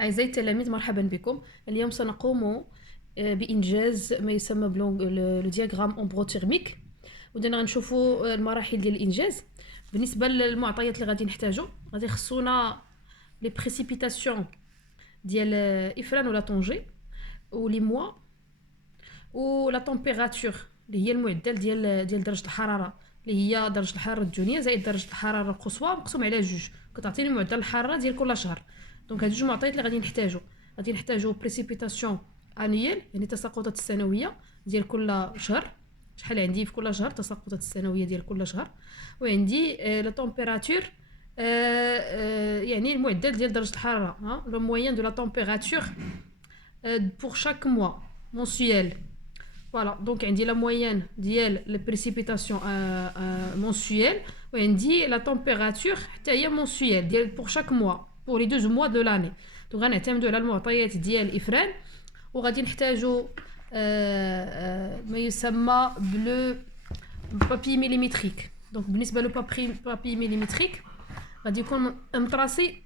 أعزائي التلاميذ، مرحبا بكم. اليوم سنقوم بإنجاز ما يسمى لو دياغرام أمبروتيرميك، ودنا غنشوفوا المراحل ديال الإنجاز. بالنسبة للمعطيات اللي غادي نحتاجو، غادي خصونا لي بريسيبيتاسيون ديال إفران ولا طونجي، ولي موا، ولا تمبيراتور اللي هي المعدل ديال درجة الحرارة، اللي هي درجة الحرارة الدنيا زائد درجة الحرارة القصوى مقسوم على جوج، كتعطيني معدل الحرارة ديال كل شهر. دونك هاد جوج معطيات اللي غادي نحتاجو بريسيبيتاسيون انييل، يعني التساقطات السنوية ديال كل شهر، شحال عندي في كل شهر التساقطات السنوية ديال كل شهر. وعندي لا تمبيراتور، يعني المعدل ديال درجة الحرارة، لو موين دو لا تمبيراتور pour chaque mois mensuel. Voilà, donc on dit la moyenne ديال les précipitations mensuelles, on dit la température تاهي mensuelle ديال pour chaque mois, pour les 12 mois de l'année. Donc غنعتمدوا على المعطيات ديال إفران، وغادي نحتاجوا ما يسمى بلو بابي ميليمتريك. دونك بالنسبه لو بابي ميليمتريك غادي يكون مطراسي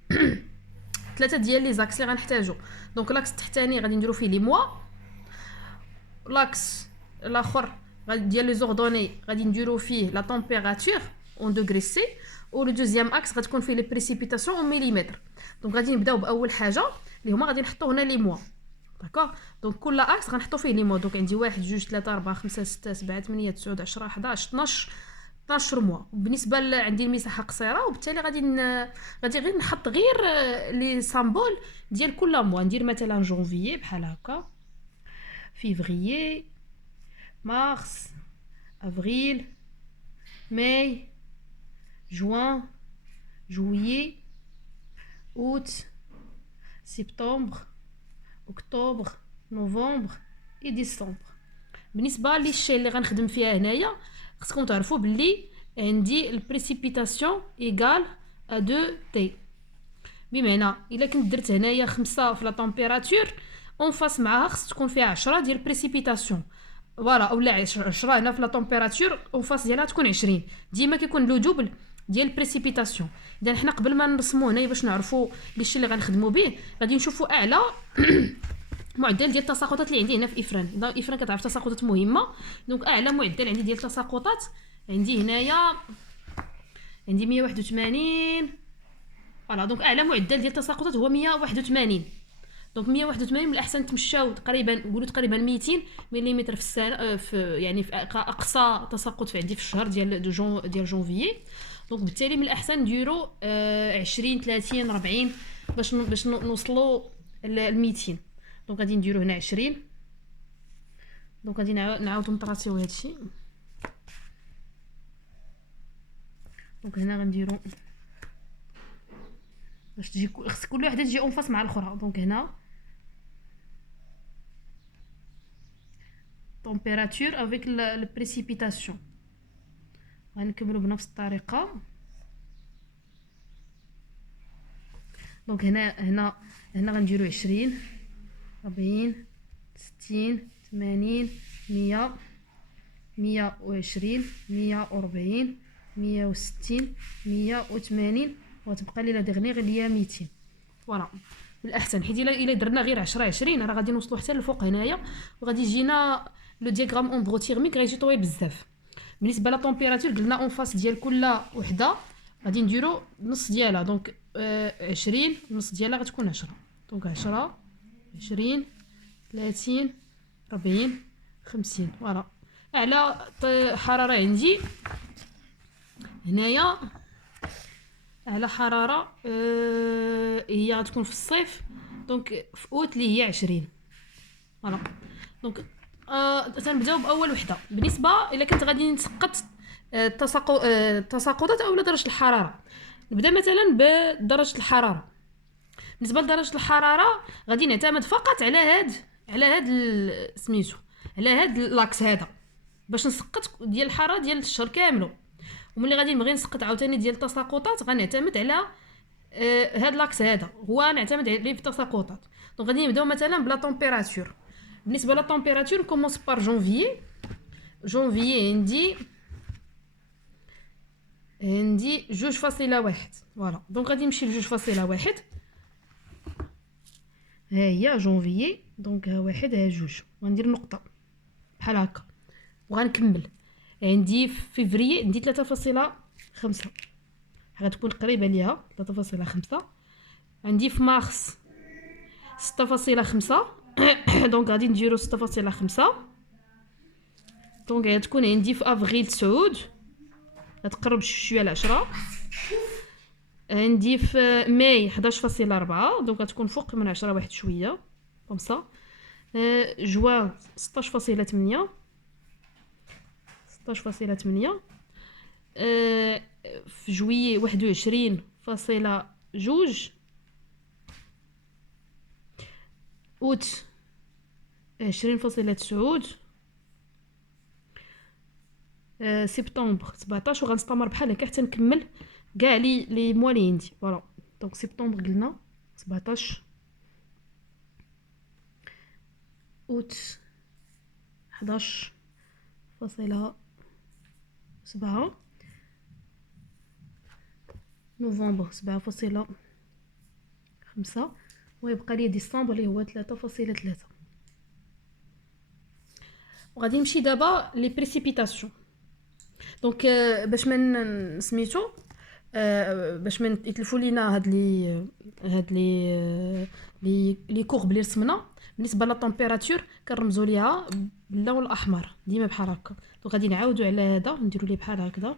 ثلاثه ديال لي زاكس اللي غنحتاجو. دونك لاكس التحتاني غادي نديرو فيه لي موا، لاكس الاخر ديال لي زوردوني غادي نديرو فيه لا تمبيراتور اون دوغري سي، و لو دوزيام اكس غتكون فيه لي بريسيبيتاسيون اون مليمتر. دونك غادي نبداو باول حاجه اللي هما غادي نحطو هنا لي موا. داكوغ، دونك كل اكس غنحطو فيه لي موا. دونك عندي 1 2 3 4 5 6 7 8 9 10 11 12 موا. بالنسبه عندي المساحه قصيره، وبالتالي غادي غير نحط غير لي سامبول ديال كل موا. ندير مثلا جونفيي بحال هكا، فيفريي، مارس، افريل، ماي، جوان، جويي، اوت، سبتمبر، اكتوبر، نوفمبر اي ديسمبر. بالنسبه للشيء اللي غنخدم فيها هنايا، خصكم تعرفوا باللي عندي البريسيبيتاسيون ايغال ا 2 تي. بمعنى الا كنت درت هنايا 5 في لا تمبيراتور، اون فاس معاها خص تكون فيها 10 ديال بريسيبيتاسيون. فوالا، اولا 10 هنا في لا تمبيراتور، اون فاس ديالها تكون 20. ديما كيكون لو دوبل ديال بريسيبيتاسيون. اذا حنا قبل ما نرسمو هنايا باش نعرفوا الشيء اللي غنخدموا به، غادي نشوفوا اعلى معدل ديال التساقطات اللي عندي هنا في إفران. إفران كتعرف تساقطات مهمه. دونك اعلى معدل عندي ديال التساقطات عندي هنايا، عندي 181. فوالا، دونك اعلى معدل ديال التساقطات هو 181. دونك 181 من الاحسن تمشاو تقريبا، نقولوا تقريبا 200 ملم في السنه، في يعني في اقصى تساقط في عندي في الشهر ديال جونفيي. دونك بالتالي من الاحسن نديرو 20 30 40 باش نوصلوا ل 200. دونك غادي نديرو هنا 20. دونك غادي نعاودو نطراسيو هادشي. دونك هنا غنديرو باش تجي خص كل وحده تجي اونفاس مع الاخرى. دونك هنا température avec la précipitation. غنكملو بنفس الطريقه. دونك هنا غنديرو 20 40 60 80 100 120 140 160 180، وتبقى لي لا ديغنيغ اللي هي 200. فوالا، بالاحسن حيت الا درنا غير 10 20 راه غادي نوصلوا حتى للفوق هنايا، وغادي يجينا لو دياغرام امبروتيرميك غيجي طويل بزاف. بالنسبه لا طومبيراتور قلنا اون فاس ديال كل وحده غادي نديرو نص ديالها. دونك 20 نص ديالها غتكون 10. دونك 10 20 30 40 50. فوالا، اعلى حراره عندي هنايا، اعلى حراره هي غتكون في الصيف. دونك في اوت اللي هي 20. فوالا، دونك تنبداو باول وحده. بالنسبه الا كنت غادي نسقط تساقطات اولا درجه الحراره، نبدا مثلا بدرجه الحراره. بالنسبه لدرجه الحراره غادي نعتمد فقط على هاد سميتو، على هاد لاكس هذا باش نسقط ديال الحراره ديال الشهر كامل. وملي غادي نبغي نسقط عاوتاني ديال التساقطات غنعتمد على هاد لاكس هذا، هو نعتمد عليه في التساقطات. دونك غادي نبداو مثلا بلا طومبيراتور. بالنسبه لا طومبيراتور كومونس بار جونفيي عندي 2.1. فوالا، دونك غادي نمشي ل 2.1. ها هي جونفيي، دونك ها واحد ها جوج، غندير نقطه بحال هكا وغنكمل. عندي في فيفري عندي 3.5 غتكون قريبه ليها 3.5. عندي في مارس 6.5 دونك غادي نديرو 6.5. دونك غتكون عندي في افريل 9 غتقرب شويه ل 10. عندي في ماي 11.4 دونك غتكون فوق من 10 واحد شويه كومسا. جوان 16.8 16.8. في جويي 21.2. اوت 20.9. سبتمبر 17. وغنستمر بحال هكا حتى نكمل كاع لي موا لي عندي. فوالا دونك سبتمبر قلنا 17، اوت 11.7، نوفمبر 7.5، ويبقى لي ديسمبر اللي هو 3.3. وغادي نمشي دابا لي بريسيبيتاسيون. دونك باش ما سميتو باش ما يتلفوا لينا لي كورب اللي رسمنا. بالنسبه لا طومبيراتور كنرمزوا ليها باللون الاحمر ديما بحال هكا. دونك غادي نعاودوا على هذا نديروا ليه بحال هكذا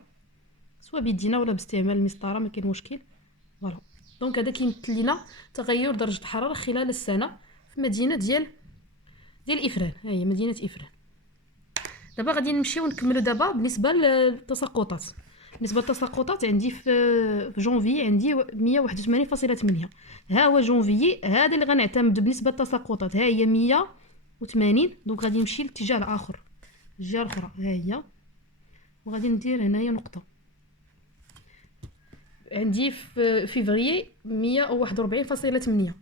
سواء بيدينا ولا باستعمال المسطره ما كاين مشكل. فوالا دونك هذا كيمثل لينا تغير درجه الحراره خلال السنه في مدينه ديال افران. ها هي مدينه افران. دابا غادي نمشيو نكملوا دابا بالنسبه للتساقطات. بالنسبه للتساقطات عندي في جونفي عندي 181.8. ها هو جونفي هذا اللي غنعتمد بالنسبه للتساقطات. ها هي 180. دونك غادي نمشي للاتجاه الاخر الجهه الاخرى. ها هي وغادي ندير هنايا نقطه. عندي في فيفري 141.8.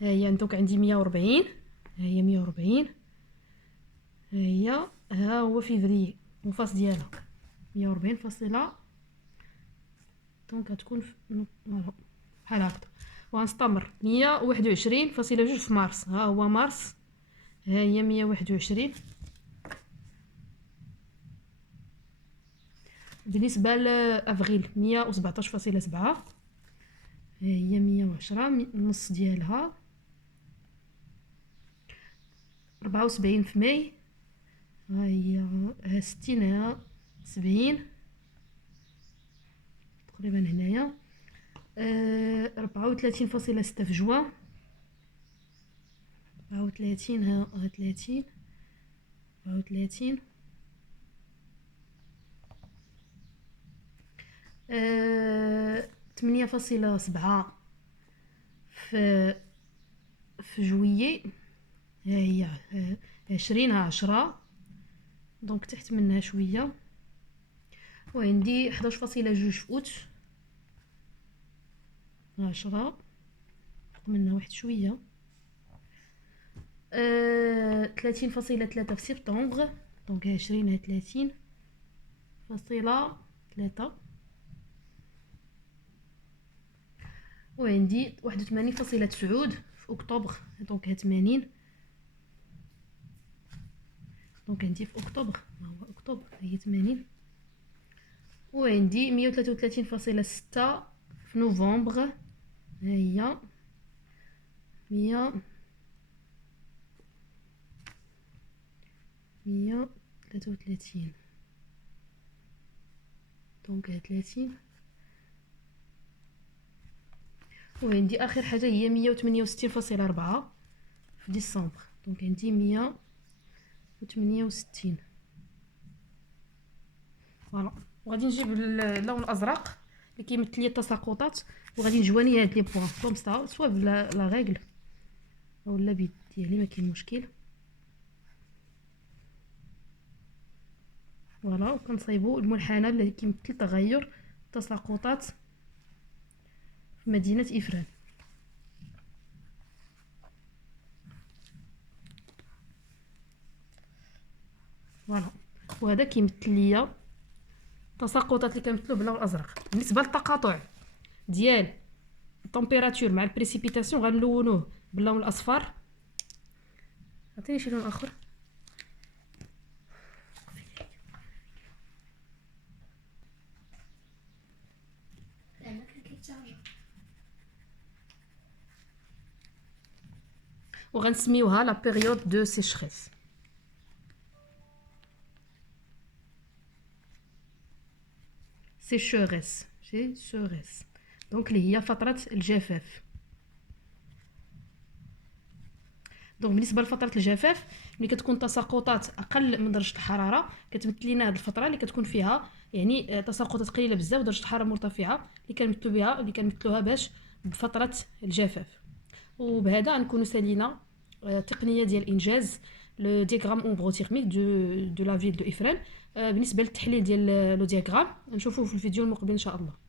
ها هي دونك عندي 140. ها هي 140. ها هي ها هو فيفري الفاس ديالها 140 فاصله. دونك غتكون بحال هكا. وغنستمر 121.2 في مارس. ها هو مارس. ها هي 121. بالنسبه لافريل 117.7. ها هي 110 النص ديالها. 74 في ماي. ها هي 60. ها 70 تقريبا هنايا. 34.6 في جوان. 34. ها 30 34. 8.7 في جويي. ها هي 20. ها 10 دونك تحت منها شويه. وعندي 11.2 في اوت. 10 فوق منها واحد شويه. 30.3 في سبتمبر. دونك 20. 30.3. وعندي 81.9 في اكتوبر. دونك 80. دونك عندي في اكتوبر ما هو اكتوبر هي 80. وعندي 133.6 في نوفمبر. ها هي 133. دونك 30. وعندي اخر حاجه هي 168.4 في ديسمبر. دونك عندي 168. فوالا وغادي نجيب اللون الازرق اللي كيمثل لي التساقطات وغادي نجواني هاد لي بوين كوم سا سواء بلا لا ريغل اولا بيد ديالي ما كاين مشكل. فوالا وكنصايبوا المنحنى اللي كيمثل تغير التساقطات في مدينه افران. فوالا وهذا كيمثل ليا التساقطات اللي كنمثلوا باللون الازرق. بالنسبه للتقاطع ديال التمبيراتور مع البريسيبيتاسيون غنلونوه باللون الاصفر. عطيني شي لون اخر. وغنسميوها لا بيريود دو سيشريس. سيشوريس سيشوريس دونك اللي هي فترة الجفاف. دونك بالنسبه لفتره الجفاف ملي كتكون تساقطات اقل من درجه الحراره كتمثل لنا هذه الفتره اللي كتكون فيها يعني تساقطات قليله بزاف ودرجه الحراره مرتفعه اللي كنمثلوها باش بفتره الجفاف. وبهذا نكونوا سالينا تقنيه ديال الانجاز لو ديغرام اومبروتيرميك دو لا فيل دو افران. بالنسبه للتحليل ديال لو ديغرام نشوفوه في الفيديو المقبل ان شاء الله.